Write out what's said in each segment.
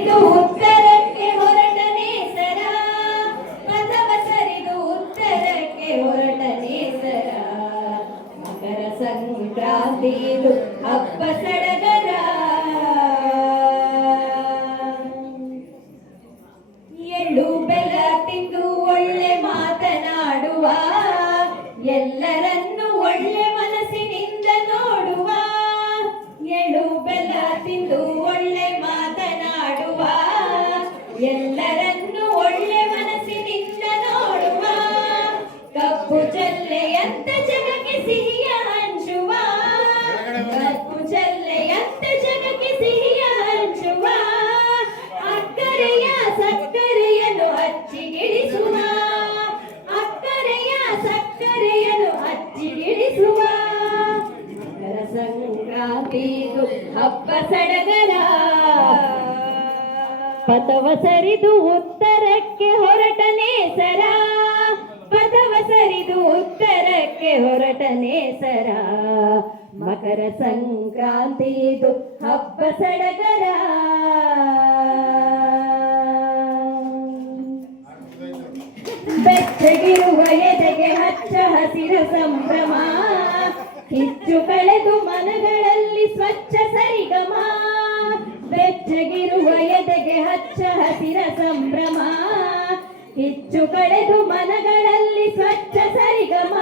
ಇದು ಉತ್ತರಕ್ಕೆ ಹೊರಟನೆ ಸರ, ಪಥವ ಸರಿದು ಉತ್ತರಕ್ಕೆ ಹೊರಟನೆ ಸರ. ಮಕರ ಸಂಕ್ರಾಂತಿ ಇದು ಹಬ್ಬ ಸಡಗರ. ಎಳ್ಳು ಬೆಲ್ಲ ತಿಂದು ಒಳ್ಳೆ ಮಾತನಾಡುವ, ಎಲ್ಲರನ್ನು ಒಳ್ಳೆ ಮನಸ್ಸಿನಿಂದ ನೋಡುವ. ಎಳ್ಳು ಬೆಲ್ಲ ತಿಂದು ಒಳ್ಳೆ ಮಾತನಾಡುವ, ಎಲ್ಲರನ್ನು ಒಳ್ಳೆ ಮನಸ್ಸಿನಿಂದ ನೋಡುವ. ಕಪ್ಪು ಚಲ್ಲೆಯಂತ ಜಗಕ್ಕೆ ಸಿಹಿಯ ಹಂಚುವ, ಕಪ್ಪು ಚಲ್ಲೆಯಂತ ಜಗಕ್ಕೆ ಸಿಹಿಯ ಹಂಚುವ. ಅಕ್ಕರೆಯ ಸಕ್ಕರೆಯನ್ನು ಹಚ್ಚಿಗಿಡಿಸುವ, ಅಕ್ಕರೆಯ ಸಕ್ಕರೆಯನ್ನು ಹಚ್ಚಿಗಿಡಿಸುವ. ಮಕರ ಸಂಕ್ರಾಂತಿ ಹಬ್ಬ ಸಡಗರ. ಪಥವ ಸರಿದು ಉತ್ತರಕ್ಕೆ ಹೊರಟನೆ ಸರ, ಪಥವ ಸರಿದು ಉತ್ತರಕ್ಕೆ ಹೊರಟನೆ ಸರ. ಮಕರ ಸಂಕ್ರಾಂತಿ ಹಬ್ಬ ಸಡಗರ. ಬೆಚ್ಚಗಿರುವ ಎದೆಗೆ ಹಚ್ಚ ಹಸಿರು ಸಂಭ್ರಮ, ಕಿಚ್ಚು ಕಳೆದು ಮನಗಳಲ್ಲಿ ಸ್ವಚ್ಛ ಸರಿಗಮ. ಬೆಚ್ಚಗಿರುವ ಎದೆಗೆ ಹಚ್ಚ ಹಸಿರ ಸಂಭ್ರಮ, ಕಿಚ್ಚು ಕಳೆದು ಮನಗಳಲ್ಲಿ ಸ್ವಚ್ಛ ಸರಿಗಮ.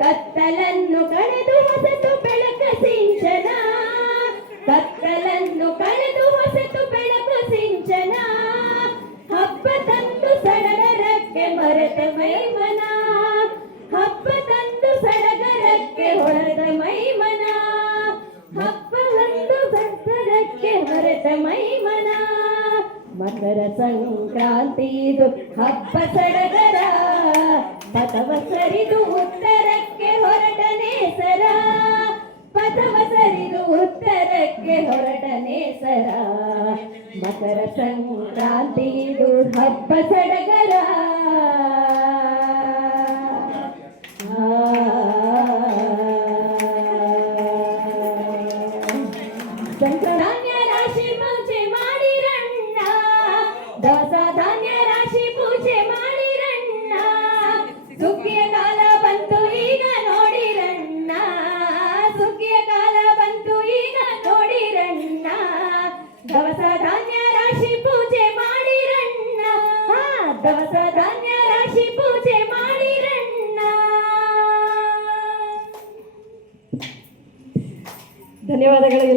ಕತ್ತಲನ್ನು ಕಳೆದು ಹೊಸತು ಬೆಳಕ ಸಿಂಚನ, ಕತ್ತಲನ್ನು ಕಳೆದು ಹೊಸತು ಬೆಳಕು ಸಿಂಚನ. ಹಬ್ಬ ತಂದು ಸಡಗರಕ್ಕೆ ಮರೆತ ಮೈಮನ, ಹಬ್ಬ ತಂದು ಸಡಗರಕ್ಕೆ ಹೊಡೆದ ಮೈಮನ. ಹಬ್ಬ ತಂದು ಸಡಗರಕ್ಕೆ ಹೊರೆತ ಮೈಮನ. ಮಕರ ಸಂಕ್ರಾಂತಿ ಹಬ್ಬ ಸಡಗರ. ಪಥವ ಸರಿದು ಉತ್ತರಕ್ಕೆ ಹೊರಟನೆ ಸರ, ಪಥವ ಸರಿದು ಉತ್ತರಕ್ಕೆ ಹೊರಟನೆ ಸರ. ಮಕರ ಸಂಕ್ರಾಂತಿ ಹಬ್ಬ ಸಡಗರ. ಧಾನ್ಯ ರಾಶಿ ಪೂಜೆ ಮಾಡಿರಣ್ಣ, ದವಸ ಧಾನ್ಯ ರಾಶಿ ಪೂಜೆ ಮಾಡಿರಣ್ಣ. ಸುಗ್ಗಿಯ ಕಾಲ ಬಂತು ಈಗ ನೋಡಿರಣ್ಣ, ಸುಗ್ಗಿಯ ಕಾಲ ಬಂತು ಈಗ ನೋಡಿರಣ್ಣ. ದವಸ ಧಾನ್ಯ ರಾಶಿ ಪೂಜೆ ಮಾಡಿರಣ್ಣ, ದವಸ ಧಾನ್ಯ ರಾಶಿ ಪೂಜೆ ಮಾಡಿರಣ್ಣ. ಧನ್ಯವಾದಗಳು.